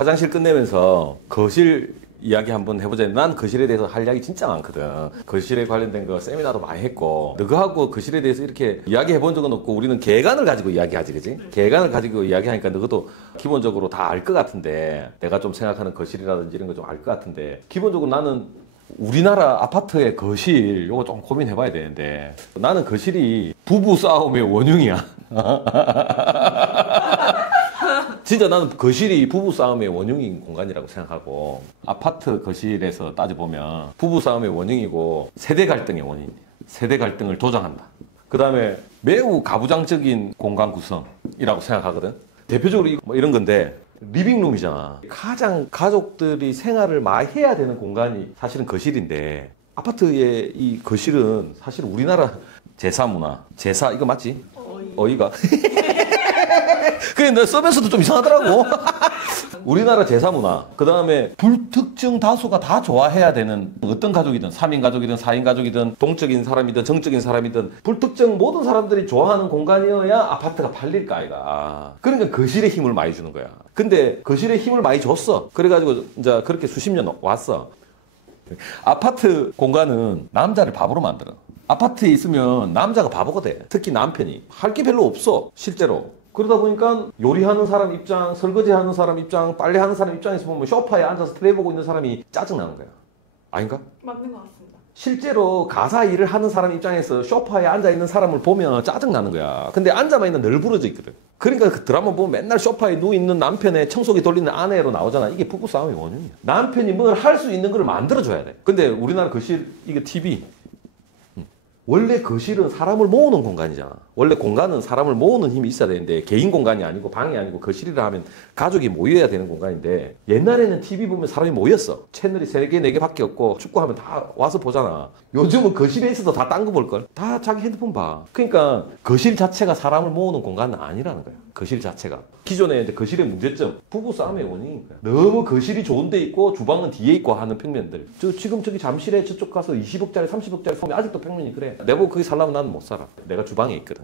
화장실 끝내면서 거실 이야기 한번 해보자. 난 거실에 대해서 할 이야기 진짜 많거든. 거실에 관련된 거 세미나도 많이 했고, 너하고 거실에 대해서 이렇게 이야기해 본 적은 없고, 우리는 개관을 가지고 이야기하지, 그지? 개관을 가지고 이야기하니까 너도 기본적으로 다 알 것 같은데, 내가 좀 생각하는 거실이라든지 이런 거 좀 알 것 같은데, 기본적으로 나는 우리나라 아파트의 거실, 요거 좀 고민해 봐야 되는데, 나는 거실이 부부 싸움의 원흉이야. 진짜 나는 거실이 부부싸움의 원흉인 공간이라고 생각하고, 아파트 거실에서 따져보면 부부싸움의 원흉이고 세대 갈등의 원인이에요. 세대 갈등을 조장한다. 그 다음에 매우 가부장적인 공간 구성이라고 생각하거든. 대표적으로 뭐 이런 건데, 리빙룸이잖아. 가장 가족들이 생활을 많이 해야 되는 공간이 사실은 거실인데, 아파트의 이 거실은 사실 우리나라 제사 문화, 제사 이거 맞지? 어이가? 그게 내 서비스도 좀 이상하더라고. 우리나라 제사 문화, 그 다음에 불특정 다수가 다 좋아해야 되는, 어떤 가족이든 3인 가족이든 4인 가족이든 동적인 사람이든 정적인 사람이든 불특정 모든 사람들이 좋아하는 공간이어야 아파트가 팔릴까 아이가. 그러니까 거실에 힘을 많이 주는 거야. 근데 거실에 힘을 많이 줬어. 그래가지고 이제 그렇게 수십 년 왔어. 아파트 공간은 남자를 바보로 만들어. 아파트에 있으면 남자가 바보가 돼. 특히 남편이 할 게 별로 없어 실제로. 그러다 보니까 요리하는 사람 입장, 설거지하는 사람 입장, 빨래하는 사람 입장에서 보면 소파에 앉아서 텔레 보고 있는 사람이 짜증나는 거야. 아닌가? 맞는 것 같습니다. 실제로 가사 일을 하는 사람 입장에서 소파에 앉아있는 사람을 보면 짜증나는 거야. 근데 앉아만 있는 널브러져 있거든. 그러니까 그 드라마 보면 맨날 소파에 누워있는 남편의 청소기 돌리는 아내로 나오잖아. 이게 부부싸움의 원인이야. 남편이 뭘 할 수 있는 걸 만들어줘야 돼. 근데 우리나라 거실, 이게 TV. 원래 거실은 사람을 모으는 공간이잖아. 원래 공간은 사람을 모으는 힘이 있어야 되는데, 개인 공간이 아니고 방이 아니고 거실이라 하면 가족이 모여야 되는 공간인데, 옛날에는 TV 보면 사람이 모였어. 채널이 3개, 4개 밖에 없고 축구하면 다 와서 보잖아. 요즘은 거실에 있어도 다 딴 거 볼걸? 다 자기 핸드폰 봐. 그러니까 거실 자체가 사람을 모으는 공간은 아니라는 거야. 거실 자체가. 기존에 이제 거실의 문제점, 부부 싸움의 원인인 거야. 너무 거실이 좋은 데 있고 주방은 뒤에 있고 하는 평면들. 지금 저기 잠실에 저쪽 가서 20억짜리, 30억짜리 사면 아직도 평면이 그래. 내보고 거기 살려면 나는 못 살아. 내가 주방에 있거든.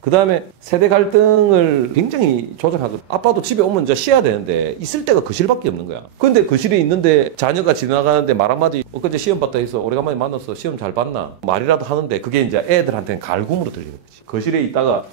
그 다음에 세대 갈등을 굉장히 조절하거든. 아빠도 집에 오면 이제 쉬어야 되는데 있을 때가 거실밖에 없는 거야. 근데 거실에 있는데 자녀가 지나가는데 말 한마디, 엊그제 시험 봤다 해서 오래간만에 만나서 시험 잘 봤나? 말이라도 하는데 그게 이제 애들한테는 갈굼으로 들리는 거지. 거실에 있다가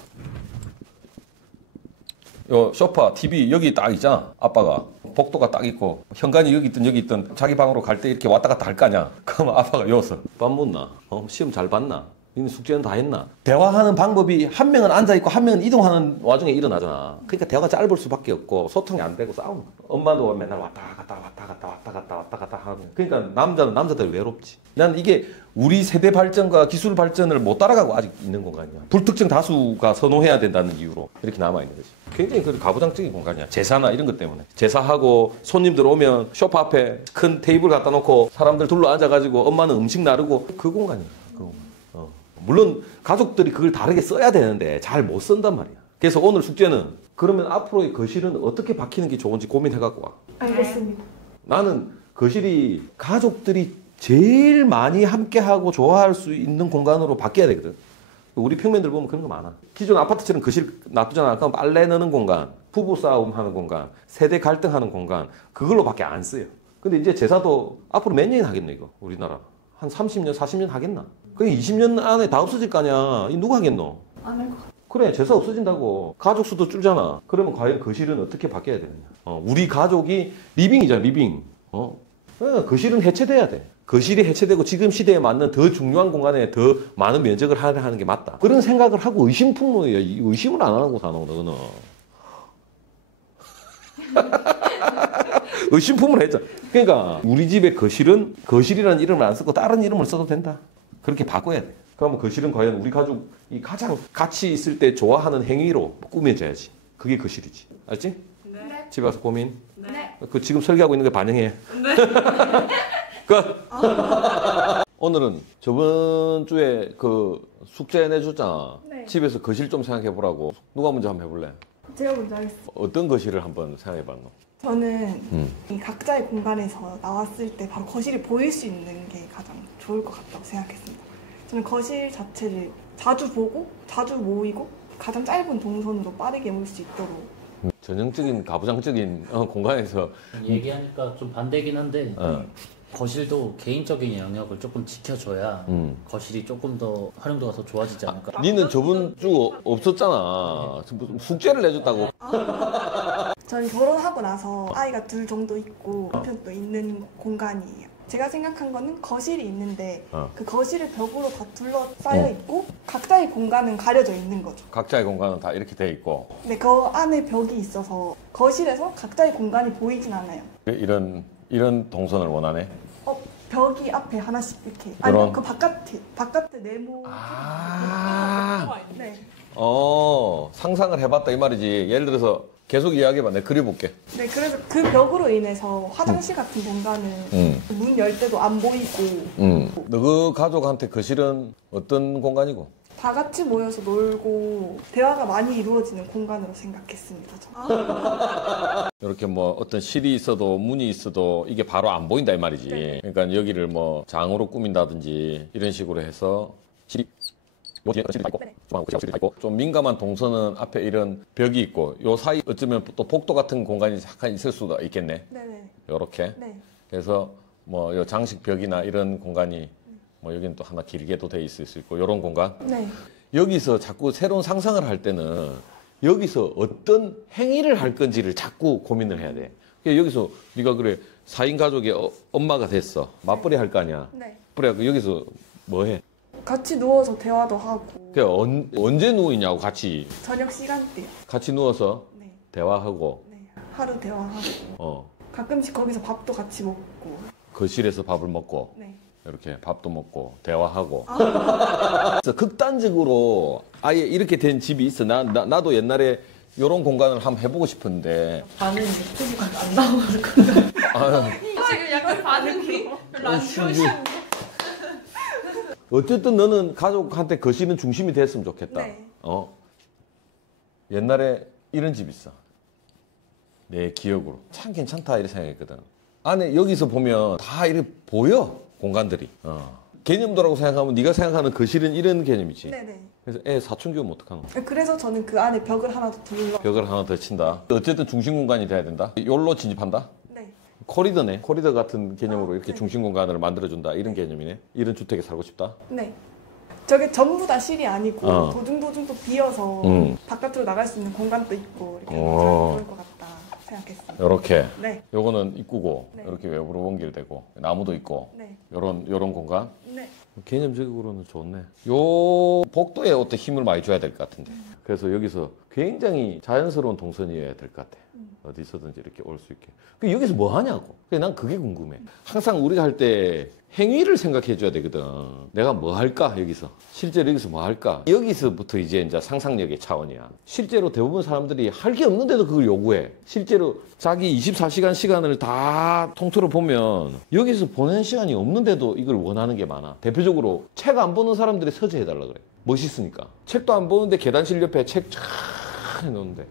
요 소파, TV 여기 딱 있잖아. 아빠가 복도가 딱 있고 현관이 여기 있든 자기 방으로 갈 때 이렇게 왔다 갔다 할 거 아니야. 그러면 아빠가 여기서 밥 먹나? 시험 잘 봤나? 니네 숙제는 다 했나? 대화하는 방법이 한 명은 앉아있고 한 명은 이동하는 와중에 일어나잖아. 그러니까 대화가 짧을 수밖에 없고 소통이 안 되고 싸우는 거야. 엄마도 맨날 왔다 갔다 하는 거야. 그러니까 남자는 남자들 외롭지. 난 이게 우리 세대 발전과 기술 발전을 못 따라가고 아직 있는 공간이야. 불특정 다수가 선호해야 된다는 이유로 이렇게 남아있는 거지. 굉장히 그 가부장적인 공간이야. 제사나 이런 것 때문에. 제사하고 손님들 오면 소파 앞에 큰 테이블 갖다 놓고 사람들 둘러 앉아가지고 엄마는 음식 나르고 그 공간이야. 그 공간. 물론 가족들이 그걸 다르게 써야 되는데 잘 못 쓴단 말이야. 그래서 오늘 숙제는 그러면 앞으로의 거실은 어떻게 바뀌는 게 좋은지 고민해갖고 와. 알겠습니다. 나는 거실이 가족들이 제일 많이 함께하고 좋아할 수 있는 공간으로 바뀌어야 되거든. 우리 평면들 보면 그런 거 많아. 기존 아파트처럼 거실 놔두잖아. 그럼 빨래 넣는 공간, 부부싸움 하는 공간, 세대 갈등하는 공간, 그걸로밖에 안 써요. 근데 이제 제사도 앞으로 몇 년이나 하겠노 이거 우리나라. 한 30년, 40년 하겠나? 그게 20년 안에 다 없어질 거 아니야. 이 누가 하겠노? 안 할 것 같아요. 그래, 제사 없어진다고. 가족 수도 줄잖아. 그러면 과연 거실은 어떻게 바뀌어야 되느냐? 우리 가족이 리빙이잖아, 리빙. 거실은 해체돼야 돼. 거실이 해체되고 지금 시대에 맞는 더 중요한 공간에 더 많은 면적을 하는 게 맞다. 그런 생각을 하고 의심풍로예요. 의심을 안 하고 사는 거다, 너는. 의심품을 했죠. 그러니까 우리 집의 거실은 거실이라는 이름을 안 쓰고 다른 이름을 써도 된다. 그렇게 바꿔야 돼. 그러면 거실은 과연 우리 가족이 가장 같이 있을 때 좋아하는 행위로 꾸며져야지. 그게 거실이지. 알지? 네. 집에 와서 고민. 네. 그 지금 설계하고 있는 게 반영해. 네. 끝. 오늘은 저번 주에 그 숙제 내줬잖아. 네. 집에서 거실 좀 생각해 보라고. 누가 먼저 한번 해볼래? 제가 먼저 하겠습니다. 어떤 거실을 한번 생각해 봤노? 저는 이 각자의 공간에서 나왔을 때 바로 거실이 보일 수 있는 게 가장 좋을 것 같다고 생각했습니다. 저는 거실 자체를 자주 보고 자주 모이고 가장 짧은 동선으로 빠르게 올 수 있도록 전형적인 가부장적인 공간에서 얘기하니까 좀 반대긴 한데 어. 거실도 개인적인 영역을 조금 지켜줘야 거실이 조금 더 활용도가 더 좋아지지 않을까. 니는 저번 주 없었잖아. 무슨 숙제를 내줬다고. 저는 결혼하고 나서 아이가 둘 정도 있고 남편도 있는 공간이에요. 제가 생각한 거는 거실이 있는데 그 거실을 벽으로 다 둘러싸여 있고 각자의 공간은 가려져 있는 거죠. 각자의 공간은 다 이렇게 돼 있고 근데 그 안에 벽이 있어서 거실에서 각자의 공간이 보이진 않아요. 이런 동선을 원하네. 벽이 앞에 하나씩 이렇게 그런- 아니 그 바깥에 네모 네. 상상을 해봤다 이 말이지. 예를 들어서 계속 이야기해봐. 내가 그려볼게. 네, 그래서 그 벽으로 인해서 화장실 같은 공간은 문 열 때도 안 보이고 너그 가족한테 거실은 어떤 공간이고? 다 같이 모여서 놀고 대화가 많이 이루어지는 공간으로 생각했습니다. 저는. 이렇게 뭐 어떤 실이 있어도 문이 있어도 이게 바로 안 보인다 이 말이지. 네. 그러니까 여기를 뭐 장으로 꾸민다든지 이런 식으로 해서 실이 요 뒤에 실이 있고 네. 실이 있고 좀 민감한 동선은 앞에 이런 벽이 있고 요 사이 어쩌면 또 복도 같은 공간이 잠깐 있을 수도 있겠네. 네네. 요렇게. 네. 그래서 뭐 요 장식 벽이나 이런 공간이 뭐 여기는 또 하나 길게도 돼 있을 수 있고 요런 공간. 네. 여기서 자꾸 새로운 상상을 할 때는 여기서 어떤 행위를 할 건지를 자꾸 고민을 해야 돼. 그러니까 여기서 네가 그래 4인 가족의 엄마가 됐어. 맞벌이 할 거 아니야. 네. 그래 여기서 뭐 해? 같이 누워서 대화도 하고 그 언제 누우냐고 저녁 시간대요. 같이 누워서 네. 대화하고 네. 하루 대화하고 가끔씩 거기서 밥도 같이 먹고 거실에서 밥을 먹고 네. 이렇게 밥도 먹고 대화하고. 그래서 극단적으로 아예 이렇게 된 집이 있어. 나도 옛날에 이런 공간을 한번 해보고 싶은데. 반응이 유튜브가 안 나오는 건데. 아, 지금 약간 반응이 별로 안 좋으신데. 어쨌든 너는 가족한테 거실은 중심이 됐으면 좋겠다. 네. 옛날에 이런 집 있어. 내 기억으로 참 괜찮다 이렇게 생각했거든. 안에 여기서 보면 다 이렇게 보여 공간들이. 개념도라고 생각하면 네가 생각하는 거실은 이런 개념이지. 네네. 그래서 애 사춘기 오면 어떡하노? 그래서 저는 그 안에 벽을 하나 더 둘러. 벽을 하나 더 친다. 어쨌든 중심 공간이 돼야 된다. 여기로 진입한다. 네. 코리더네. 코리더 같은 개념으로 이렇게 네. 중심 공간을 만들어준다. 이런 개념이네. 이런 주택에 살고 싶다. 네. 저게 전부 다 실이 아니고 어. 도중도중 또 비어서 음. 바깥으로 나갈 수 있는 공간도 있고 이렇게 오. 하면 좋을 것 같다 생각했습니다. 이렇게. 네. 요거는 입구고 네. 이렇게 외부로 연결되고 나무도 있고 네. 요런 공간. 네. 개념적으로는 좋네. 요 복도에 어떤 힘을 많이 줘야 될 것 같은데. 그래서 여기서 굉장히 자연스러운 동선이어야 될 것 같아. 어디서든지 이렇게 올 수 있게. 그 여기서 뭐 하냐고. 난 그게 궁금해. 항상 우리가 할 때 행위를 생각해 줘야 되거든. 내가 뭐 할까 여기서. 실제로 여기서 뭐 할까. 여기서부터 이제 상상력의 차원이야. 실제로 대부분 사람들이 할 게 없는데도 그걸 요구해. 실제로 자기 24시간 시간을 다 통틀어 보면 여기서 보내는 시간이 없는데도 이걸 원하는 게 많아. 대표적으로 책 안 보는 사람들이 서재해달라 그래. 멋있으니까. 책도 안 보는데 계단실 옆에 책 쫙 해놓는데.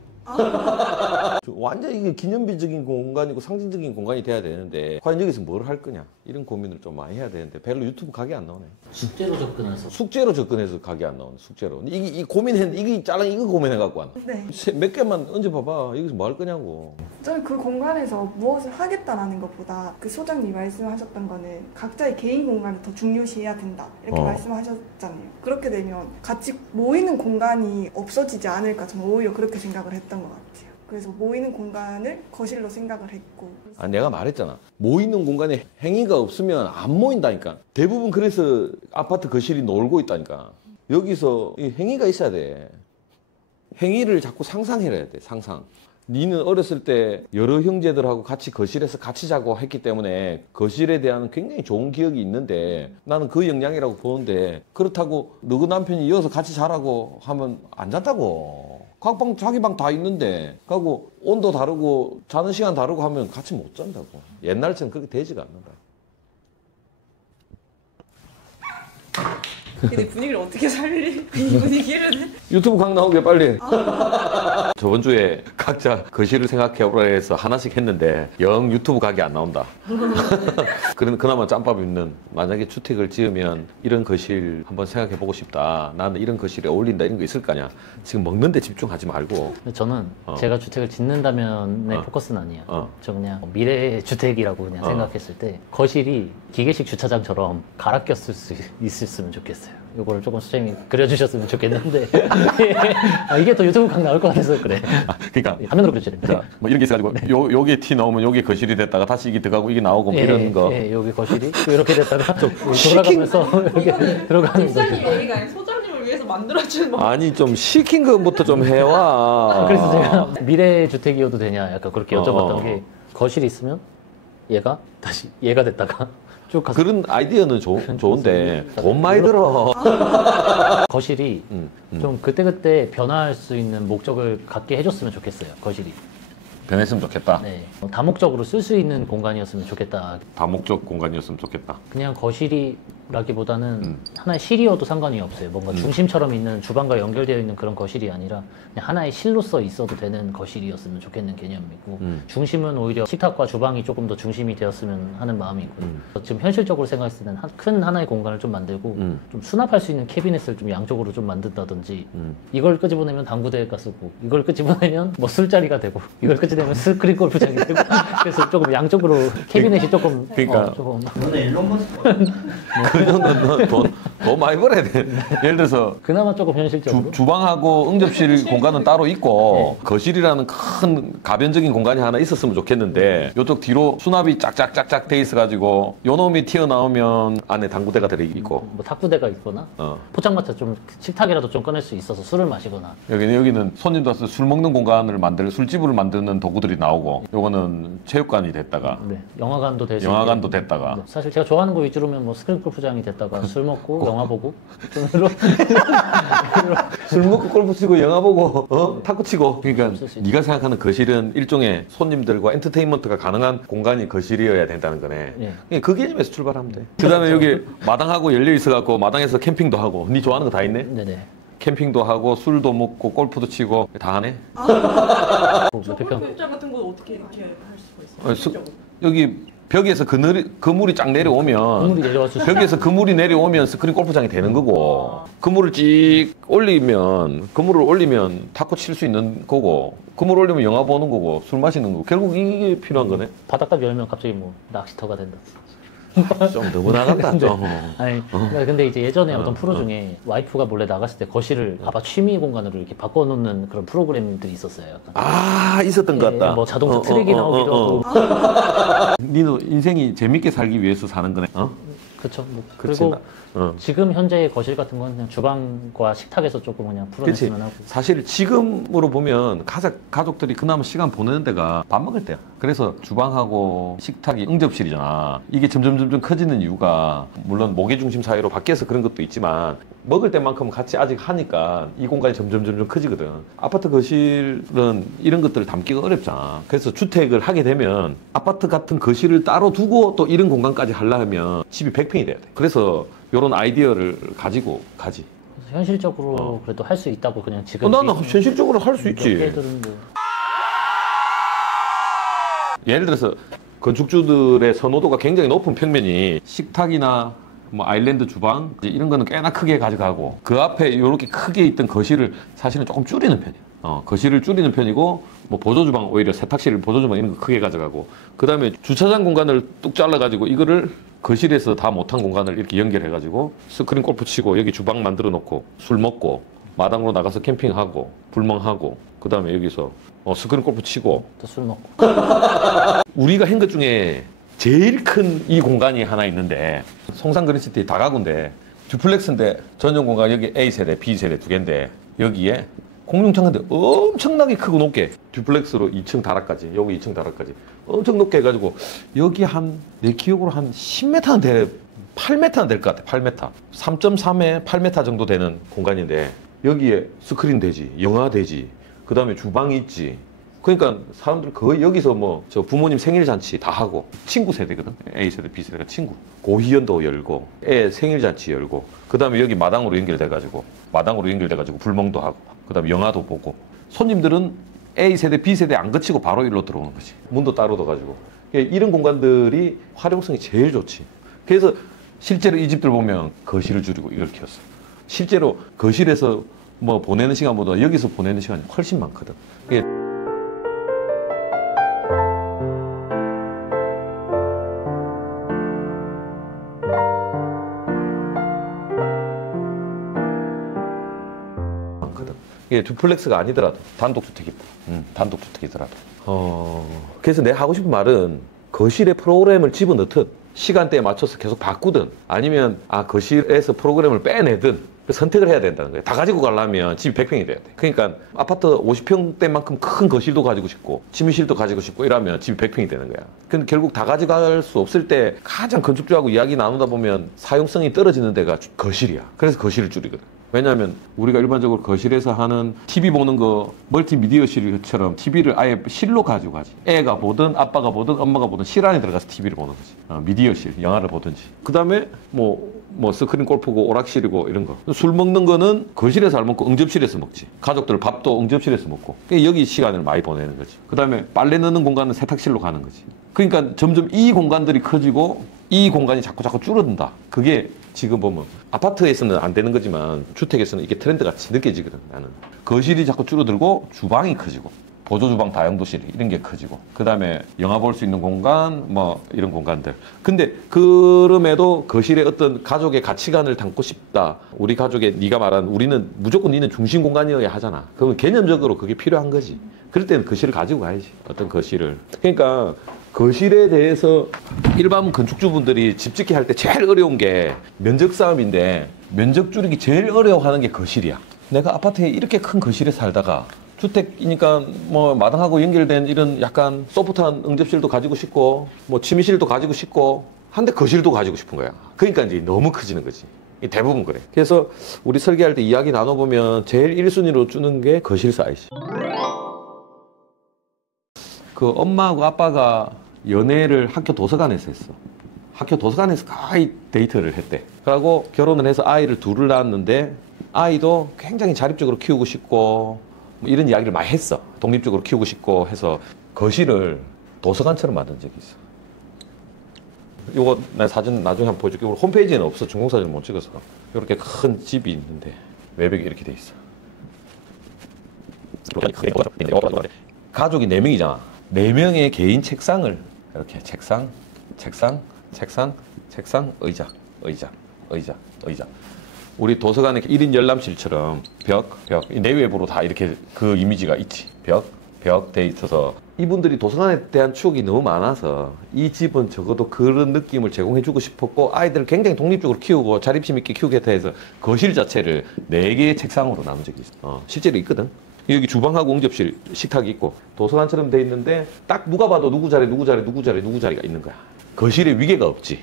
완전 이게 기념비적인 공간이고 상징적인 공간이 돼야 되는데 과연 여기서 뭘 할 거냐 이런 고민을 좀 많이 해야 되는데 별로 유튜브 각이 안 나오네. 숙제로 접근해서 숙제로 접근해서 각이 안 나오네. 숙제로 이 고민했는데 이게 짜랑 이거 고민해 갖고 왔네. 네. 몇 개만 얹어봐봐. 여기서 뭐 할 거냐고. 저는 그 공간에서 무엇을 하겠다라는 것보다 그 소장님이 말씀하셨던 거는 각자의 개인 공간을 더 중요시해야 된다 이렇게 말씀하셨잖아요. 그렇게 되면 같이 모이는 공간이 없어지지 않을까 저는 오히려 그렇게 생각을 했던 것 같아요. 그래서 모이는 공간을 거실로 생각을 했고. 내가 말했잖아. 모이는 공간에 행위가 없으면 안 모인다니까. 대부분 그래서 아파트 거실이 놀고 있다니까. 여기서 이 행위가 있어야 돼. 행위를 자꾸 상상해야 돼. 상상. 니는 어렸을 때 여러 형제들하고 같이 거실에서 같이 자고 했기 때문에 거실에 대한 굉장히 좋은 기억이 있는데 나는 그 영향이라고 보는데 그렇다고 너그 남편이 이어서 같이 자라고 하면 안 잔다고. 각 방 자기 방 다 있는데 가고 온도 다르고 자는 시간 다르고 하면 같이 못 잔다고. 옛날처럼 그렇게 되지가 않는다. 근데 분위기를 어떻게 살리? 이 분위기를. 유튜브 강 나오게 빨리. 저번 주에 각자 거실을 생각해보라 해서 하나씩 했는데 영 유튜브 각이 안 나온다. 그나마 짬밥 있는 만약에 주택을 지으면 이런 거실 한번 생각해보고 싶다. 나는 이런 거실에 어울린다 이런 거 있을 거 아니야. 지금 먹는 데 집중하지 말고. 저는 제가 주택을 짓는다면의 포커스는 아니야. 저 그냥 미래 주택이라고 그냥 생각했을 때 거실이 기계식 주차장처럼 갈아 꼈을 수 있었으면 좋겠어요. 이거를 조금 수장님이 그려주셨으면 좋겠는데 이게 더 유튜브 강 나올 것 같아서 그래. 그러니까 화면으로 그려주래. 자, 뭐 이런 게 있어가지고 여기 티 나오면 여기 거실이 됐다가 다시 이게 들어가고 이게 나오고 뭐 이런 거. 예, 여기 거실이 이렇게 됐다가 돌아가면서 여기 들어가는 거지. 소장님 얘기가 아니라 소장님을 위해서 만들어준 뭐. 아니 좀 시킨 것부터 좀 해와. 그래서 제가 미래 주택이어도 되냐 약간 그렇게 여쭤봤던 게 거실이 있으면 얘가 다시 얘가 됐다가 쭉 가서 그런 아이디어는 좋은데 돈 많이 들어. 거실이 좀 그때그때 변화할 수 있는 목적을 갖게 해줬으면 좋겠어요. 거실이. 변했으면 좋겠다. 네. 다목적으로 쓸 수 있는 공간이었으면 좋겠다. 다목적 공간이었으면 좋겠다. 그냥 거실이라기보다는 하나의 실이어도 상관이 없어요. 뭔가 중심처럼 있는 주방과 연결되어 있는 그런 거실이 아니라 그냥 하나의 실로서 있어도 되는 거실이었으면 좋겠는 개념이고 중심은 오히려 식탁과 주방이 조금 더 중심이 되었으면 하는 마음이고 지금 현실적으로 생각했을 때는 큰 하나의 공간을 좀 만들고 좀 수납할 수 있는 캐비넷을 좀 양쪽으로 좀 만든다든지 이걸 끄집어내면 당구대가 쓰고 이걸 끄집어내면 뭐 술자리가 되고 이걸 끄집어내면 스크린 골프장이 되고 그래서 조금 양쪽으로 캐비넷이 조금 그러니까 조금 이거는 일론 머스크. 그 정도는 돈 많이 벌어야 돼. 예를 들어서 그나마 조금 현실적으로 주방하고 응접실 공간은 따로 있고 거실이라는 큰 가변적인 공간이 하나 있었으면 좋겠는데 이쪽 뒤로 수납이 짝짝짝짝 돼 있어가지고 요 놈이 튀어나오면 안에 당구대가 들어있고 뭐 탁구대가 있거나 포장마차 좀 식탁이라도 좀 꺼낼 수 있어서 술을 마시거나 여기는 손님도 와서 술 먹는 공간을 술집을 만드는 도구들이 나오고 요거는 체육관이 됐다가 네, 영화관도 될 수 영화관도 있게. 됐다가 네, 사실 제가 좋아하는 거 위주로면 뭐 스크린 골프장이 됐다가 술 먹고 영화 보고 돈으로 술 먹고 골프 치고 영화 보고 탁구 치고 그러니까 쓸수 있죠. 네가 생각하는 거실은 일종의 손님들과 엔터테인먼트가 가능한 공간이 거실이어야 된다는 거네. 예. 그냥 그 개념에서 출발하면 돼. 그다음에 여기 마당하고 열려 있어 갖고 마당에서 캠핑도 하고 네 좋아하는 거 다 있네. 네네 캠핑도 하고 술도 먹고 골프도 치고 다 하네. 뭐 저 몇평 골프장 같은 건 어떻게 이렇게 할 수가 어, 있어요? 여기 벽에서 그물이 쫙 내려오면 국물이 내려와서 벽에서 그물이 내려오면 스크린 골프장이 되는 거고 그물을 찍 올리면 그물을 올리면 탁구 칠 수 있는 거고 그물 올리면 영화 보는 거고 술 마시는 거고 결국 이게 필요한 거네. 바닷가 열면 갑자기 뭐 낚시터가 된다. 좀 너무 나간다. 좀. 아니, 근데 이제 예전에 어떤 프로 중에 와이프가 몰래 나갔을 때 거실을 봐봐 취미 공간으로 이렇게 바꿔놓는 그런 프로그램들이 있었어요. 약간. 아 있었던 것 같다. 뭐 자동차 트랙이 나오기도 하고. 니도 인생이 재밌게 살기 위해서 사는 거네. 그렇죠. 뭐 그치, 그리고 나- 지금 현재의 거실 같은 건 그냥 주방과 식탁에서 조금 그냥 그렇지. 풀어냈으면 하고. 사실 지금으로 보면 가족들이 그나마 시간 보내는 데가 밥 먹을 때야. 그래서 주방하고 식탁이 응접실이잖아. 이게 점점 커지는 이유가 물론 모계 중심 사회로 바뀌어서 그런 것도 있지만 먹을 때만큼 같이 아직 하니까 이 공간이 점점 커지거든. 아파트 거실은 이런 것들을 담기가 어렵잖아. 그래서 주택을 하게 되면 아파트 같은 거실을 따로 두고 또 이런 공간까지 하려면 집이 100평이 돼야 돼. 그래서 이런 아이디어를 가지고 가지. 그래서 현실적으로 그래도 할 수 있다고 그냥 지금. 나는 현실적으로 할 수 있지. 애들은 뭐 예를 들어서 건축주들의 선호도가 굉장히 높은 평면이 식탁이나 뭐 아일랜드 주방 이제 이런 거는 꽤나 크게 가져가고 그 앞에 이렇게 크게 있던 거실을 사실은 조금 줄이는 편이야. 거실을 줄이는 편이고 뭐 보조주방 오히려 세탁실 보조주방 이런 거 크게 가져가고 그 다음에 주차장 공간을 뚝 잘라가지고 이거를 거실에서 다 못한 공간을 이렇게 연결해가지고 스크린 골프 치고 여기 주방 만들어 놓고 술 먹고 마당으로 나가서 캠핑하고 불멍하고 그 다음에 여기서 스크린 골프 치고 또 술 먹고. 우리가 한 것 중에 제일 큰 이 공간이 하나 있는데 송산 그린시티 다가구인데 듀플렉스인데 전용 공간 여기 A세대, B세대 두 개인데 여기에 공중창인데 엄청나게 크고 높게 듀플렉스로 2층 다락까지 여기 2층 다락까지 엄청 높게 해가지고 여기 내 기억으로 한 10m는 8m는 될 것 같아. 8m 3.3에 8m 정도 되는 공간인데 여기에 스크린 되지 영화 되지 그 다음에 주방이 있지 그러니까 사람들 거의 여기서 뭐 저 부모님 생일 잔치 다 하고 친구 세대거든. A 세대, B 세대가 친구. 고희연도 열고 애 생일 잔치 열고 그다음에 여기 마당으로 연결돼가지고 불멍도 하고 그다음에 영화도 보고 손님들은 A 세대, B 세대 안 거치고 바로 일로 들어오는 거지. 문도 따로 둬가지고 이런 공간들이 활용성이 제일 좋지. 그래서 실제로 이 집들 보면 거실을 줄이고 이걸 키웠어. 실제로 거실에서 뭐 보내는 시간보다 여기서 보내는 시간이 훨씬 많거든. 이게 많거든. 이게 듀플렉스가 아니더라도 단독주택이더라도. 그래서 내가 하고 싶은 말은 거실에 프로그램을 집어넣든 시간대에 맞춰서 계속 바꾸든 아니면 거실에서 프로그램을 빼내든 선택을 해야 된다는 거예요. 다 가지고 가려면 집이 100평이 돼야 돼. 그러니까 아파트 50평대만큼 큰 거실도 가지고 싶고 침실도 가지고 싶고 이러면 집이 100평이 되는 거야. 근데 결국 다 가져갈 수 없을 때 가장 건축주하고 이야기 나누다 보면 사용성이 떨어지는 데가 거실이야. 그래서 거실을 줄이거든. 왜냐하면 우리가 일반적으로 거실에서 하는 TV 보는 거 멀티미디어실처럼 TV를 아예 실로 가지고 가지. 애가 보든 아빠가 보든 엄마가 보든 실 안에 들어가서 TV를 보는 거지. 미디어실, 영화를 보든지. 그 다음에 뭐 스크린 골프고 오락실이고 이런 거. 술 먹는 거는 거실에서 안 먹고 응접실에서 먹지. 가족들 밥도 응접실에서 먹고. 여기 시간을 많이 보내는 거지. 그 다음에 빨래 넣는 공간은 세탁실로 가는 거지. 그러니까 점점 이 공간들이 커지고 이 공간이 자꾸 줄어든다. 그게 지금 보면 아파트에서는 안 되는 거지만 주택에서는 이게 트렌드 같이 느껴지거든. 나는 거실이 자꾸 줄어들고 주방이 커지고 보조주방 다용도실 이런 게 커지고 그 다음에 영화 볼 수 있는 공간 뭐 이런 공간들. 근데 그럼에도 거실에 어떤 가족의 가치관을 담고 싶다. 우리 가족의 네가 말한 우리는 무조건 니는 중심 공간이어야 하잖아. 그러면 개념적으로 그게 필요한 거지. 그럴 때는 거실을 가지고 가야지. 어떤 거실을. 그러니까 거실에 대해서 일반 건축주분들이 집 짓기 할 때 제일 어려운 게 면적 싸움인데 면적 줄이기 제일 어려워하는 게 거실이야. 내가 아파트에 이렇게 큰 거실에 살다가 주택이니까 뭐 마당하고 연결된 이런 약간 소프트한 응접실도 가지고 싶고 뭐 침실도 가지고 싶고 한데 거실도 가지고 싶은 거야. 그러니까 이제 너무 커지는 거지. 대부분 그래. 그래서 우리 설계할 때 이야기 나눠보면 제일 1순위로 주는 게 거실 사이즈. 그 엄마하고 아빠가 연애를 학교 도서관에서 했어. 학교 도서관에서 거의 데이트를 했대. 그러고 결혼을 해서 아이를 둘을 낳았는데 아이도 굉장히 자립적으로 키우고 싶고 뭐 이런 이야기를 많이 했어. 독립적으로 키우고 싶고 해서 거실을 도서관처럼 만든 적이 있어. 이거 나 사진 나중에 한번 보여줄게. 우리 홈페이지에는 없어. 중공사진을 못 찍어서. 이렇게 큰 집이 있는데 외벽이 이렇게 돼 있어. 가족이 4명이잖아. 4명의 개인 책상을 이렇게 책상, 의자. 우리 도서관의 1인 열람실처럼 벽, 내외부로 다 이렇게 그 이미지가 있지. 벽 돼 있어서 이분들이 도서관에 대한 추억이 너무 많아서 이 집은 적어도 그런 느낌을 제공해주고 싶었고 아이들을 굉장히 독립적으로 키우고 자립심 있게 키우겠다 해서 거실 자체를 4개의 책상으로 나눈 적이 있어. 실제로 있거든. 여기 주방하고 응접실, 식탁이 있고 도서관처럼 돼 있는데 딱 누가 봐도 누구 자리가 있는 거야. 거실에 위계가 없지.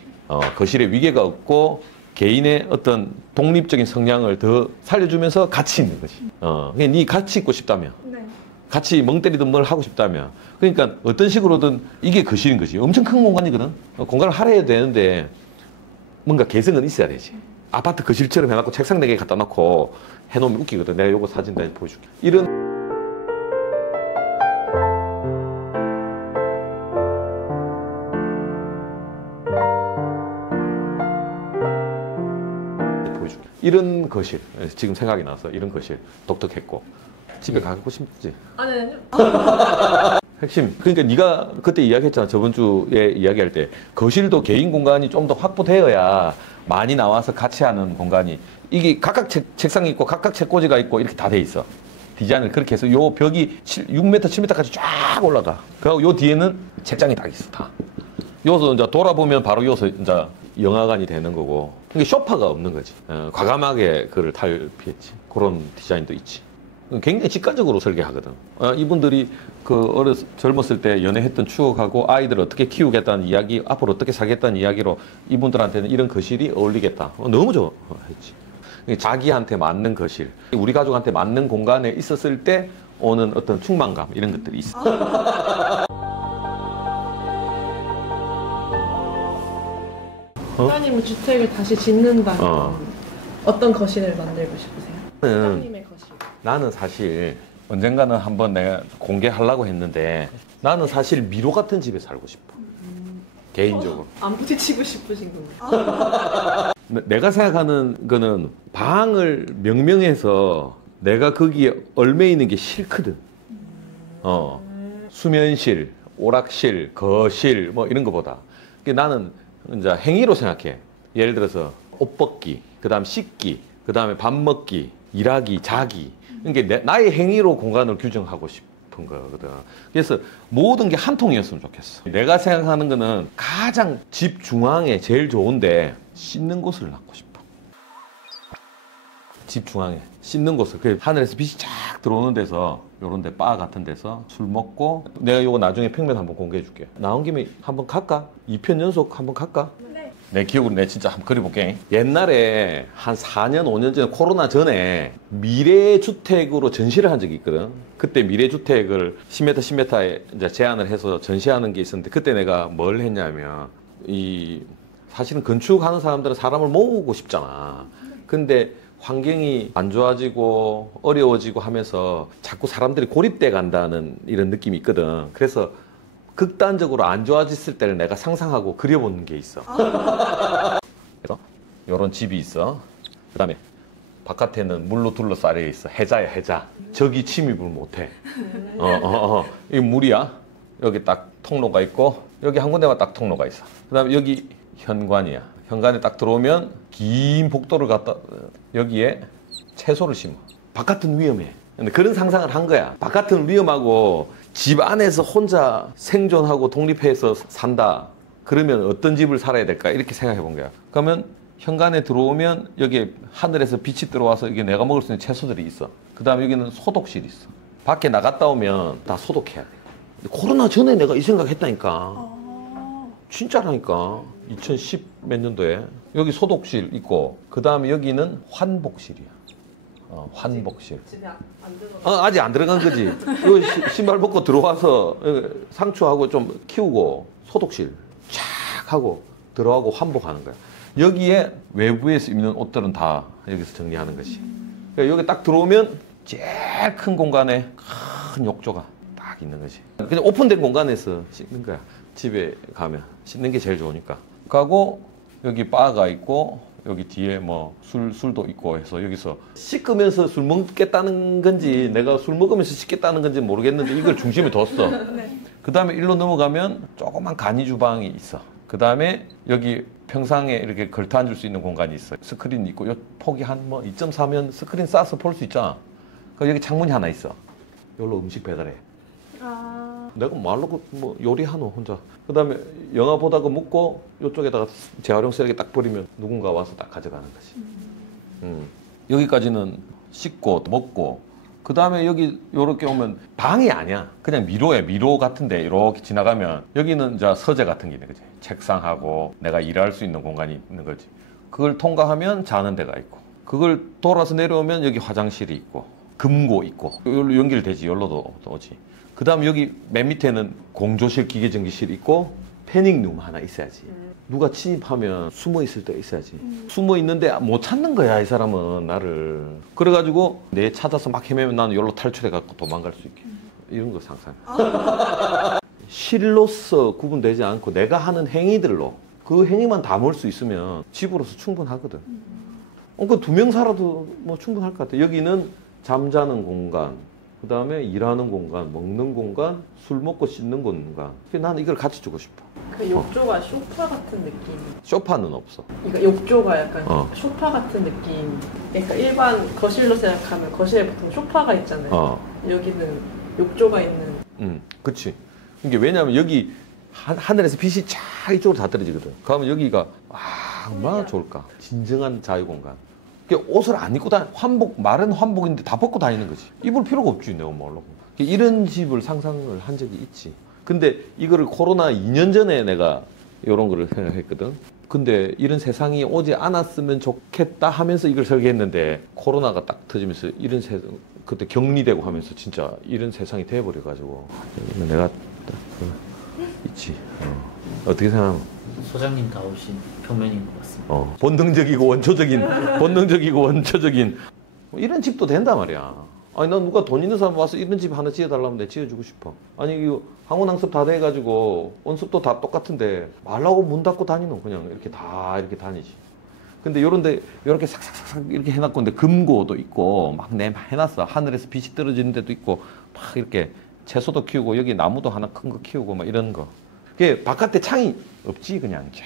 거실에 위계가 없고 개인의 어떤 독립적인 성향을 더 살려주면서 같이 있는 거지. 그냥 네 같이 있고 싶다면, 네. 같이 멍 때리든 뭘 하고 싶다면, 그러니까 어떤 식으로든 이게 거실인 거지. 엄청 큰 공간이거든. 공간을 할애해야 되는데 뭔가 개성은 있어야 되지. 아파트 거실처럼 해놓고 책상 4개 갖다 놓고 해놓으면 웃기거든. 내가 요거 사진 다시 보여줄게. 이런 이런 거실 지금 생각이 나서 이런 거실 독특했고 집에 가고 싶지. 아니요. 핵심. 그러니까 네가 그때 이야기했잖아. 저번 주에 이야기할 때 거실도 개인 공간이 좀 더 확보되어야 많이 나와서 같이 하는 공간이 이게 각각 책상이 있고 각각 책꽂이가 있고 이렇게 다 돼 있어. 디자인을 그렇게 해서 요 벽이 6m, 7m까지 쫙 올라가. 그리고 요 뒤에는 책장이 다 있어. 다. 여기서 이제 돌아보면 바로 여기서 이제 영화관이 되는 거고. 그러니까 쇼파가 없는 거지. 과감하게 그를 탈피했지. 그런 디자인도 있지. 굉장히 직관적으로 설계하거든. 이분들이 그 젊었을 때 연애했던 추억하고 아이들을 어떻게 키우겠다는 이야기, 앞으로 어떻게 살겠다는 이야기로 이분들한테는 이런 거실이 어울리겠다. 너무 좋아했지. 자기한테 맞는 거실, 우리 가족한테 맞는 공간에 있었을 때 오는 어떤 충만감 이런 것들이 있어. 소장님은 주택을 다시 짓는다면 어떤 거실을 만들고 싶으세요? 소장님의 거실. 나는 사실 언젠가는 한번 내가 공개하려고 했는데 나는 사실 미로 같은 집에 살고 싶어. 개인적으로. 안 부딪히고 싶으신 건가요? 내가 생각하는 거는 방을 명명해서 내가 거기에 얽매 있는 게 싫거든. 수면실, 오락실, 거실 뭐 이런 거보다. 나는 이제 행위로 생각해. 예를 들어서 옷 벗기, 그다음 씻기, 그다음에 밥 먹기, 일하기, 자기. 그러니까 나의 행위로 공간을 규정하고 싶은 거거든. 그래서 모든 게 한 통이었으면 좋겠어. 내가 생각하는 거는 가장 집 중앙에 제일 좋은데 씻는 곳을 낳고 싶어. 집 중앙에 씻는 곳을. 그 하늘에서 빛이 쫙 들어오는 데서 요런 데 바 같은 데서 술 먹고 내가 요거 나중에 평면 한번 공개해 줄게. 나온 김에 한번 갈까? 2편 연속 한번 갈까? 네. 내 기억으로 내 진짜 한번 그려볼게. 옛날에 한 4년, 5년 전에 코로나 전에 미래주택으로 전시를 한 적이 있거든. 그때 미래주택을 10m, 10m에 이제 제한을 해서 전시하는 게 있었는데 그때 내가 뭘 했냐면 사실은 건축하는 사람들은 사람을 모으고 싶잖아. 근데 환경이 안 좋아지고 어려워지고 하면서 자꾸 사람들이 고립돼 간다는 이런 느낌이 있거든. 그래서 극단적으로 안 좋아졌을 때를 내가 상상하고 그려보는 게 있어. 그래서 이런 집이 있어. 그 다음에 바깥에는 물로 둘러싸여 있어. 해자야, 해자. 저기 침입을 못해. 이게 물이야. 여기 딱 통로가 있고 여기 한 군데만 딱 통로가 있어. 그 다음에 여기 현관이야. 현관에 딱 들어오면 긴 복도를 갖다 여기에 채소를 심어. 바깥은 위험해. 근데 그런 상상을 한 거야. 바깥은 위험하고 집 안에서 혼자 생존하고 독립해서 산다. 그러면 어떤 집을 살아야 될까? 이렇게 생각해 본 거야. 그러면 현관에 들어오면 여기에 하늘에서 빛이 들어와서 이게 내가 먹을 수 있는 채소들이 있어. 그 다음에 여기는 소독실이 있어. 밖에 나갔다 오면 다 소독해야 돼. 코로나 전에 내가 이 생각 했다니까. 진짜라니까. 2010 몇 년도에 여기 소독실 있고 그 다음에 여기는 환복실이야. 환복실. 집에 안 들어가. 아직 안 들어간 거지. 여기 신발 벗고 들어와서 상추하고 좀 키우고 소독실 쫙 하고 들어가고 환복하는 거야. 여기에 외부에서 입는 옷들은 다 여기서 정리하는 것이. 그러니까 여기 딱 들어오면 제일 큰 공간에 큰 욕조가 딱 있는 거지. 그냥 오픈된 공간에서 씻는 거야. 집에 가면 씻는 게 제일 좋으니까. 가고 여기 바가 있고 여기 뒤에 뭐 술도 있고 해서 여기서 씻으면서 술 먹겠다는 건지 내가 술 먹으면서 씻겠다는 건지 모르겠는데 이걸 중심에 뒀어. 네. 그 다음에 일로 넘어가면 조그만 간이 주방이 있어. 그 다음에 여기 평상에 이렇게 걸터 앉을 수 있는 공간이 있어. 스크린 있고 요 폭이 한 뭐 2.4면 스크린 쏴서 볼 수 있잖아. 그 여기 창문이 하나 있어. 여기로 음식 배달해. 내가 말로 뭐 요리하노 혼자. 그 다음에 영화 보다가 먹고 이쪽에다가 재활용 쓰레기 딱 버리면 누군가 와서 딱 가져가는 거지. 여기까지는 씻고 먹고 그 다음에 여기 요렇게 오면 방이 아니야. 그냥 미로야. 미로 같은데 이렇게 지나가면 여기는 이제 서재 같은 게 있는 거지. 책상하고 내가 일할 수 있는 공간이 있는 거지. 그걸 통과하면 자는 데가 있고 그걸 돌아서 내려오면 여기 화장실이 있고 금고 있고 여기로 연결되지. 여기로도 오지. 그 다음 여기 맨 밑에는 공조실 기계전기실 있고 패닉룸 하나 있어야지. 누가 침입하면 숨어 있을 때 있어야지. 숨어 있는데 못 찾는 거야 이 사람은 나를. 그래가지고 내 찾아서 막 헤매면 나는 여기로 탈출해갖고 도망갈 수 있게. 이런 거 상상해. 실로서 구분되지 않고 내가 하는 행위들로 그 행위만 담을 수 있으면 집으로서 충분하거든. 그 2명 살아도 뭐 충분할 것 같아. 여기는 잠자는 공간, 그 다음에 일하는 공간, 먹는 공간, 술 먹고 씻는 공간. 나는 이걸 같이 주고 싶어. 그 욕조가 소파 같은 느낌. 소파는 없어. 그러니까 욕조가 약간 소파 같은 느낌. 그러니까 일반 거실로 생각하면 거실에 보통 소파가 있잖아요. 여기는 욕조가 있는. 그치. 이게 왜냐면 여기 하늘에서 빛이 쫙 이쪽으로 다 떨어지거든. 그러면 여기가 얼마나 좋을까. 진정한 자유공간. 옷을 안 입고 환복, 마른 환복인데 다 벗고 다니는 거지. 입을 필요가 없지, 내가 뭐라고. 이런 집을 상상을 한 적이 있지. 근데 이거를 코로나 2년 전에 내가 이런 거를 생각했거든. 근데 이런 세상이 오지 않았으면 좋겠다 하면서 이걸 설계했는데 코로나가 딱 터지면서 이런 그때 격리되고 하면서 진짜 이런 세상이 돼버려가지고 내가 있지. 어떻게 생각하면? 소장님 다우신 표면인 것 같습니다. 본능적이고 원초적인 이런 집도 된단 말이야. 아니 난 누가 돈 있는 사람 와서 이런 집 하나 지어달라면 내가 지어주고 싶어. 아니 이거 항원항습 다 돼가지고 온습도 다 똑같은데 말라고 문 닫고 다니는 그냥 이렇게 다 이렇게 다니지. 근데 요런데 이렇게 삭삭삭삭 이렇게 해놨고 근데 금고도 있고 막 해놨어. 하늘에서 빛이 떨어지는 데도 있고 막 이렇게 채소도 키우고 여기 나무도 하나 큰 거 키우고 막 이런 거. 그게 바깥에 창이 없지 그냥 쫙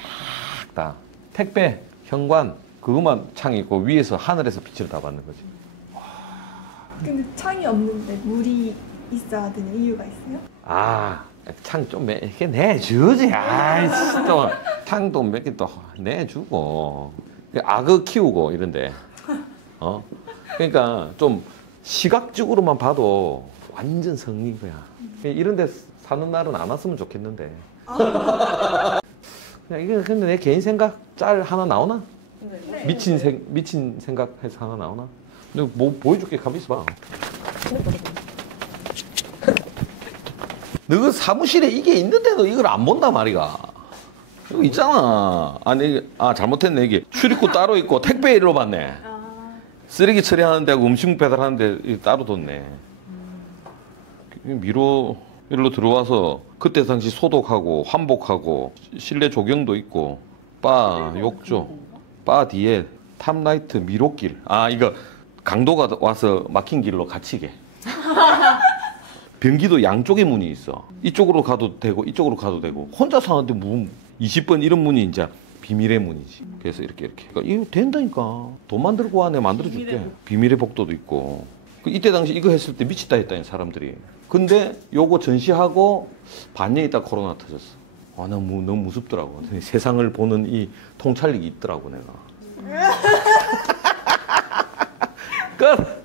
다. 택배, 현관 그것만 창이 있고 위에서 하늘에서 빛을 다 받는 거지. 근데 창이 없는데 물이 있어야 되는 이유가 있어요? 창 좀 이렇게 내주지. 아이씨, 또 창도 몇 개 또 내주고. 악어 키우고 이런데. 그러니까 좀 시각적으로만 봐도 완전 성인 거야. 이런데 사는 날은 안 왔으면 좋겠는데. 그냥 이게 근데 내 개인 생각 짤 하나 나오나? 네. 미친 생각해서 하나 나오나? 근데 뭐 보여줄게. 가만 있어봐. 너 사무실에 이게 있는데도 이걸 안 본단 말이가. 이거 있잖아. 잘못했네. 이게 출입구 따로 있고 택배 일로 받네. 쓰레기 처리하는 데하고 음식 배달하는 데 따로 뒀네. 미로 일로 들어와서 그때 당시 소독하고 환복하고 실내 조경도 있고 바 욕조 바 뒤에 탑라이트 미로길. 이거 강도가 와서 막힌 길로 갇히게. 변기도 양쪽에 문이 있어. 이쪽으로 가도 되고 이쪽으로 가도 되고. 혼자 사는데 문 20번 이런 문이 이제 비밀의 문이지. 그래서 이렇게. 그러니까 이거 된다니까. 돈 만들고 와 내가 만들어줄게. 비밀의 복도도 있고. 이때 당시 이거 했을 때 미치다 했다니 사람들이. 근데 요거 전시하고 반년 있다 코로나 터졌어. 너무 무섭더라고. 세상을 보는 이 통찰력이 있더라고 내가. 끝.